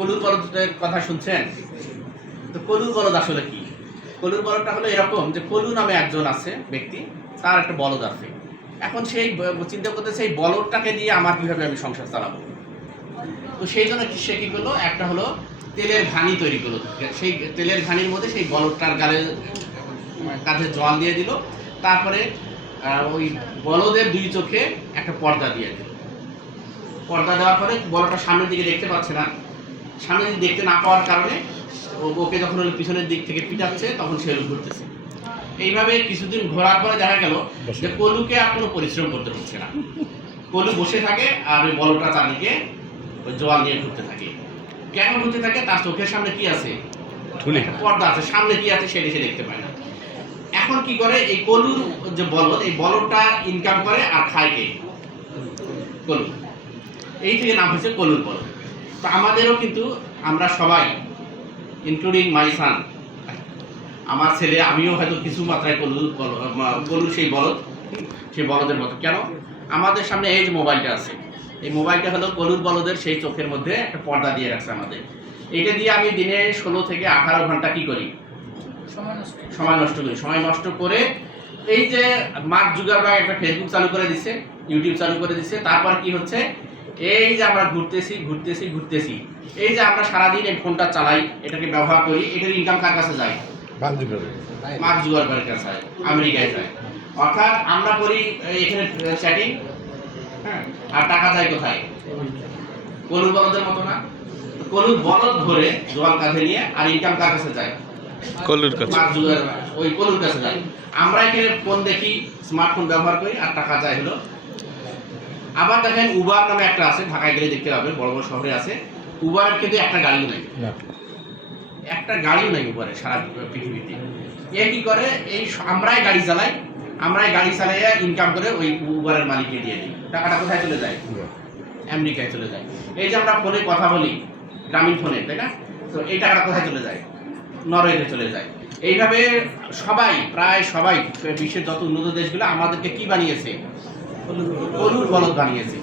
কলুর বলদের কথা শুনছেন? তো কলুর বলদ আসলে কি? কলুর বলদটা হলো এরকম যে কলু নামে একজন আছে ব্যক্তি, তার একটা বলদ আছে। এখন সেই চিন্তা করতেছে এই বলদটাকে দিয়ে আমার কিভাবে আমি সংসার চালাবো। তো সেই জন্য সে কি করলো, একটা হলো তেলের ঘানি তৈরি করলো। সেই তেলের ঘানির মধ্যে সেই বলদটার কাঁধে জল দিয়ে দিল, তারপরে ওই বলদের দুই চোখে একটা পর্দা দিয়ে দিল। পর্দা দেওয়ার পরে বলদটা সামনের দিকে দেখতে পাচ্ছে না, সামনের দিকে দেখতে না পাওয়ার কারণে ওকে যখন পিছনের দিক থেকে পিটাচ্ছে তখন সে ঘুরতেছে। এইভাবে কিছুদিন ঘোরার পরে দেখা গেল যে কলুকে আর কোনো পরিশ্রম করতে হচ্ছে না, কলু বসে থাকে আর ওই বলটা চারদিকে ওই জোয়াল নিয়ে ঘুরতে থাকে। কেন ঘুরতে থাকে? তার চোখের সামনে কি আছে, একটা পর্দা আছে, সামনে কি আছে সেটা সে দেখতে পায় না। এখন কি করে, এই কলুর যে বলদ, এই বলদটা ইনকাম করে আর খায় কে? কলু। এই থেকে নাম হচ্ছে কলুর বলদ। তো আমাদেরও কিন্তু আমরা সবাই, ইনক্লুডিং মাই সান, আমার ছেলে, আমিও হয়তো কিছু মাত্রায় কলুর সেই বলদের মতো। কেন? আমাদের সামনে এই যে মোবাইলটা আছে, এই মোবাইলটা হলো কলুর বলদের সেই চোখের মধ্যে একটা পর্দা দিয়ে রাখছে আমাদের। এটা দিয়ে আমি দিনে 16 থেকে 18 ঘন্টা কি করি? সময় নষ্ট করি। সময় নষ্ট করে এই যে মার্ক জুকারবার্গ একটা ফেসবুক চালু করে দিচ্ছে, ইউটিউব চালু করে দিচ্ছে, তারপর কি হচ্ছে, এই যে আমরা ঘুরতেছি, এই যে আমরা সারাদিন এই ফোনটা চালাই, এটাকে ব্যবহার করি, এটার ইনকাম কার কাছে যায়? মার্ক জুকারবার্গের কাছে যায়, আমেরিকায় যায়। অর্থাৎ আমরা করি এখানে চ্যাটিং, হ্যাঁ, আর টাকা যায় কোথায়? কলুর বলদের মতো না? কলুর বলদ ধরে জোয়াল কাঁধে নিয়ে, আর ইনকাম কার কাছে যায়? কলুর কাছে। মার্ক জুকারবার্গ ওই কলুর কাছে যায়। আমরা এখানে ফোন দেখি, স্মার্টফোন ব্যবহার করি, আর টাকা যায় হলো। আবার দেখেন উবার নামে একটা আছে, ঢাকায় গেলে দেখতে পাবেন, বড় বড় শহরে আছে। উবারের কিন্তু একটা গাড়িও নেই, একটা গাড়িও নেই উবারের সারা পৃথিবীতে। এ কি করে, এই আমরাই গাড়ি চালাই, চালাইয়া ইনকাম করে ওই উবারের মালিককে দিয়ে দিই। টাকাটা কোথায় চলে যায়? আমেরিকায় চলে যায়। এই যে আমরা ফোনে কথা বলি, গ্রামীণ ফোনে, তাই না? তো এই টাকাটা কোথায় চলে যায়? নরওয়েতে চলে যায়। এইভাবে সবাই, প্রায় সবাই, বিশ্বের যত উন্নত দেশগুলো আমাদেরকে কি বানিয়েছে? কলুর বলদ বানিয়েছে।